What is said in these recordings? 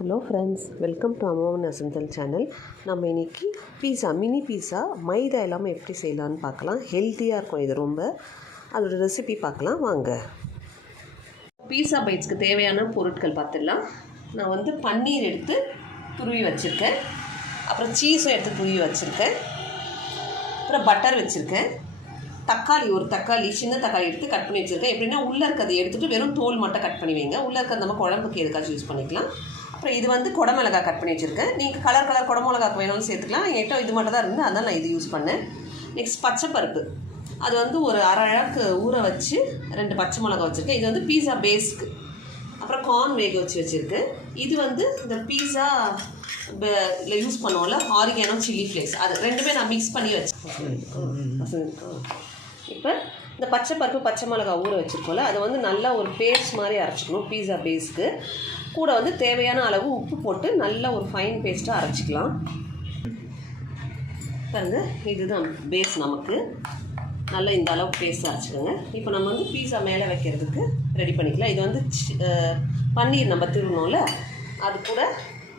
Hello friends welcome to அம்மாவன் அசந்தல் channel நம்ம இன்னைக்கு பீஸா மினி பீஸா மைதா இல்லாமல் எப்படி செய்யலான்னு பார்க்கலாம். ஹெல்த்தியாக இருக்கும் இது ரொம்ப. அதோட ரெசிபி பார்க்கலாம் வாங்க. பீஸா பைட்ஸ்க்கு தேவையான பொருட்கள் பார்த்துடலாம். நான் வந்து பன்னீர் எடுத்து துருவி வச்சுருக்கேன். அப்புறம் சீஸும் எடுத்து துருவி வச்சுருக்கேன். அப்புறம் பட்டர் வச்சுருக்கேன். தக்காளி ஒரு தக்காளி சின்ன தக்காளி எடுத்து கட் பண்ணி வச்சுருக்கேன். எப்படின்னா உள்ளே இருக்கிறத எடுத்துகிட்டு வெறும் தோல் மட்டும் கட் பண்ணி வைங்க. உள்ளே இருக்கிறத நம்ம குழம்புக்கு எதுக்காச்சும் யூஸ் பண்ணிக்கலாம். அப்புறம் இது வந்து குடமிளகா கட் பண்ணி வச்சுருக்கேன். நீங்கள் கலர் கலர் குடமிளகாக்கு வேணும்னு சேர்த்துக்கலாம். என்கிட்ட இது மட்டும் தான் இருந்து அதான் நான் இது யூஸ் பண்ணேன். நெக்ஸ்ட் பச்சை பருப்பு. அது வந்து ஒரு அரை அழகு ஊற வச்சு ரெண்டு பச்சை மிளகா வச்சுருக்கேன். இது வந்து பீஸா பேஸ்க்கு அப்புறம் கார்ன் வேக வச்சு வச்சுருக்கு இது வந்து இந்த பீஸா இல்லை யூஸ் பண்ணுவோம்ல ஆரிகானோ சில்லி ஃப்ளேக்ஸ் அது ரெண்டுமே நான் மிக்ஸ் பண்ணி வச்சேன் இப்போ இந்த பச்சை பருப்பு பச்சை மிளகா ஊற வச்சுருக்கோம்ல அதை வந்து நல்லா ஒரு பேஸ்ட் மாதிரி அரைச்சிக்கணும் பீஸா பேஸ்க்கு கூட வந்து தேவையான அளவு உப்பு போட்டு நல்லா ஒரு ஃபைன் பேஸ்ட்டாக அரைச்சிக்கலாம். பாருங்க இதுதான் பேஸ் நமக்கு. நல்லா இந்த அளவு பேஸ்ட் அரைச்சிக்கோங்க. இப்போ நம்ம வந்து பீஸா மேலே வைக்கிறதுக்கு ரெடி பண்ணிக்கலாம். இது வந்து சி- பன்னீர் நம்ம திருவணும்ல அது கூட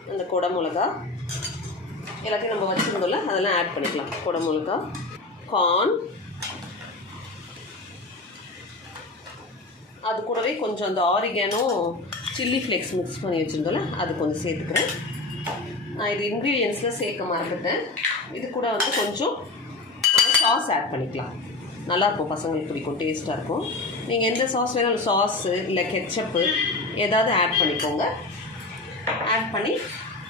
அந்த குடை மிளகா. எல்லாத்தையும் நம்ம வச்சுருந்தோம்ல அதெல்லாம் ஆட் பண்ணிக்கலாம். குடை மிளகா கார்ன் அது கூடவே கொஞ்சம் அந்த ஆரிகானோ சில்லி ஃப்ளேக்ஸ் மிக்ஸ் பண்ணி வச்சுருந்தோம்ல அது கொஞ்சம் சேர்த்துக்கிறேன். நான் இது இன்க்ரீடியன்ஸில் சேர்க்க மறந்துட்டேன். இது கூட வந்து கொஞ்சம் சாஸ் ஆட் பண்ணிக்கலாம். நல்லாயிருக்கும் பசங்களுக்கு பிடிக்கும் டேஸ்ட்டாக இருக்கும். நீங்கள் எந்த சாஸ் வேணாலும் சாஸு இல்லை கெச்சப்பு ஏதாவது ஆட் பண்ணிக்கோங்க. ஆட் பண்ணி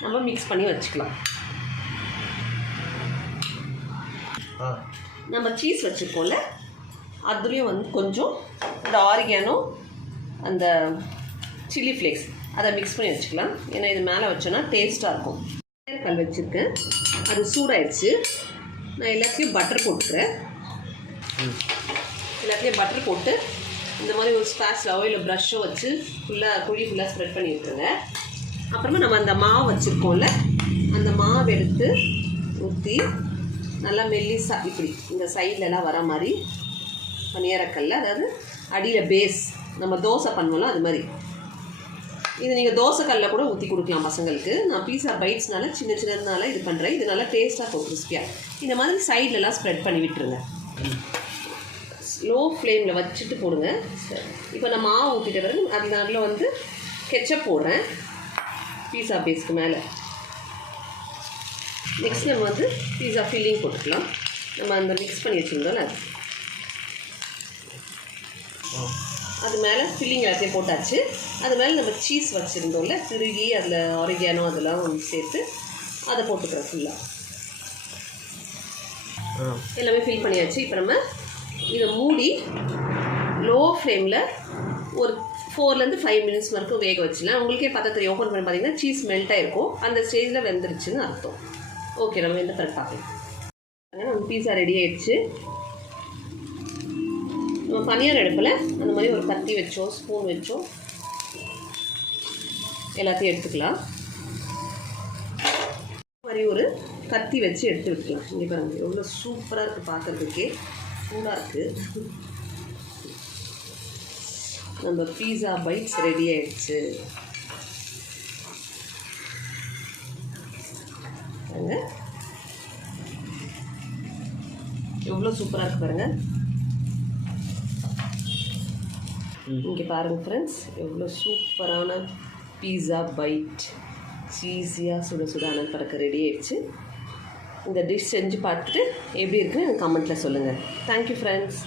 நம்ம மிக்ஸ் பண்ணி வச்சுக்கலாம். நம்ம சீஸ் வச்சுருக்கோம்ல அதுலேயும் வந்து கொஞ்சம் இந்த ஆரிகானோ அந்த சில்லி ஃப்ளேக்ஸ் அதை மிக்ஸ் பண்ணி வச்சுக்கலாம். ஏன்னா இது மேலே வச்சோன்னா டேஸ்ட்டாக இருக்கும். கல் வச்சுருக்கேன். அது சூடாயிடுச்சு. நான் எல்லாத்தையும் பட்டர் போட்டுக்கிறேன். எல்லாத்தையும் பட்டர் போட்டு இந்த மாதிரி ஒரு ஸ்பேட்ஸ்லாவோ இல்லை ப்ரஷ்ஷோ வச்சு ஃபுல்லாக குழி ஃபுல்லாக ஸ்ப்ரெட் பண்ணி விட்டுருங்க அப்புறமா நம்ம அந்த மாவு வச்சுருக்கோம்ல அந்த மாவு எடுத்து ஊற்றி நல்லா மெல்லிசா இப்படி இந்த சைட்லலாம் வர மாதிரி பனியாரக்கல்ல அதாவது அடியில் பேஸ் நம்ம தோசை பண்ணுவோம்ல அது மாதிரி. இது நீங்கள் தோசைக்கல்ல கூட ஊற்றி கொடுக்கலாம் பசங்களுக்கு. நான் பீஸா பைட்ஸ்னால சின்ன சின்னதுனால இது பண்ணுறேன் இது நல்லா டேஸ்ட்டாக இருக்கும் கிறிஸ்பியாக இந்த மாதிரி சைட்லலாம் ஸ்ப்ரெட் பண்ணி விட்டுருங்க. ஸ்லோ ஃப்ளேமில் வச்சுட்டு போடுங்க. இப்போ நான் மாவு ஊற்றிட்ட பிறகு அது நடுவில் வந்து கெச்சப் போடுறேன். பீஸா பேஸ்க்கு மேலே. நெக்ஸ்ட் நம்ம வந்து பீஸா ஃபில்லிங் போட்டுக்கலாம். நம்ம அந்த மிக்ஸ் பண்ணி வச்சுருந்தோம்ல. அது மேலே ஃபில்லிங் எல்லாத்தையும் போட்டாச்சு. அது மேலே நம்ம சீஸ் வச்சுருந்தோம்ல திருகி அதில் ஆரிகானோ அதெல்லாம் வந்து சேர்த்து அதை போட்டுக்கிறோம் ஃபுல்லாக எல்லாமே ஃபில் பண்ணியாச்சு. இப்போ நம்ம இதை மூடி லோ ஃப்ளேமில் ஒரு ஃபோர்லேருந்து ஃபைவ் மினிட்ஸ் வரைக்கும் வேக வச்சுலாம் உங்களுக்கே பார்த்தா தெரியும். ஓப்பன் பண்ணி பார்த்தீங்கன்னா சீஸ் மெல்ட் ஆகிருக்கும் அந்த ஸ்டேஜில் வெந்துருச்சுன்னு அர்த்தம். ஓகே நம்ம இந்த கரெக்ட் பார்க்கலாம். நம்ம பீஸா ரெடி ஆயிடுச்சு. நம்ம பனியார் அடுப்பில் அந்த மாதிரி ஒரு கத்தி வச்சோம் ஸ்பூன் வச்சோம் எல்லாத்தையும் எடுத்துக்கலாம். மாதிரி ஒரு கத்தி வச்சு எடுத்து விட்டுக்கலாம் இங்கே பாருங்கள் எவ்வளோ சூப்பராக இருக்குது பார்க்குறதுக்கே சூடாக இருக்குது நம்ம பீஸா பைட்ஸ் ரெடி ஆயிடுச்சு. எவ்வளோ சூப்பராக இருக்கு பாருங்கள் இங்கே பாருங்கள் ஃப்ரெண்ட்ஸ் எவ்வளோ சூப்பரான பீஸா பைட் சீஸியாக சுட சுட அனல் பறக்க ரெடி ஆயிடுச்சு. இந்த டிஷ் செஞ்சு பார்த்துட்டு எப்படி இருக்குன்னு கமெண்ட்டில் சொல்லுங்கள் தேங்க்யூ ஃப்ரெண்ட்ஸ்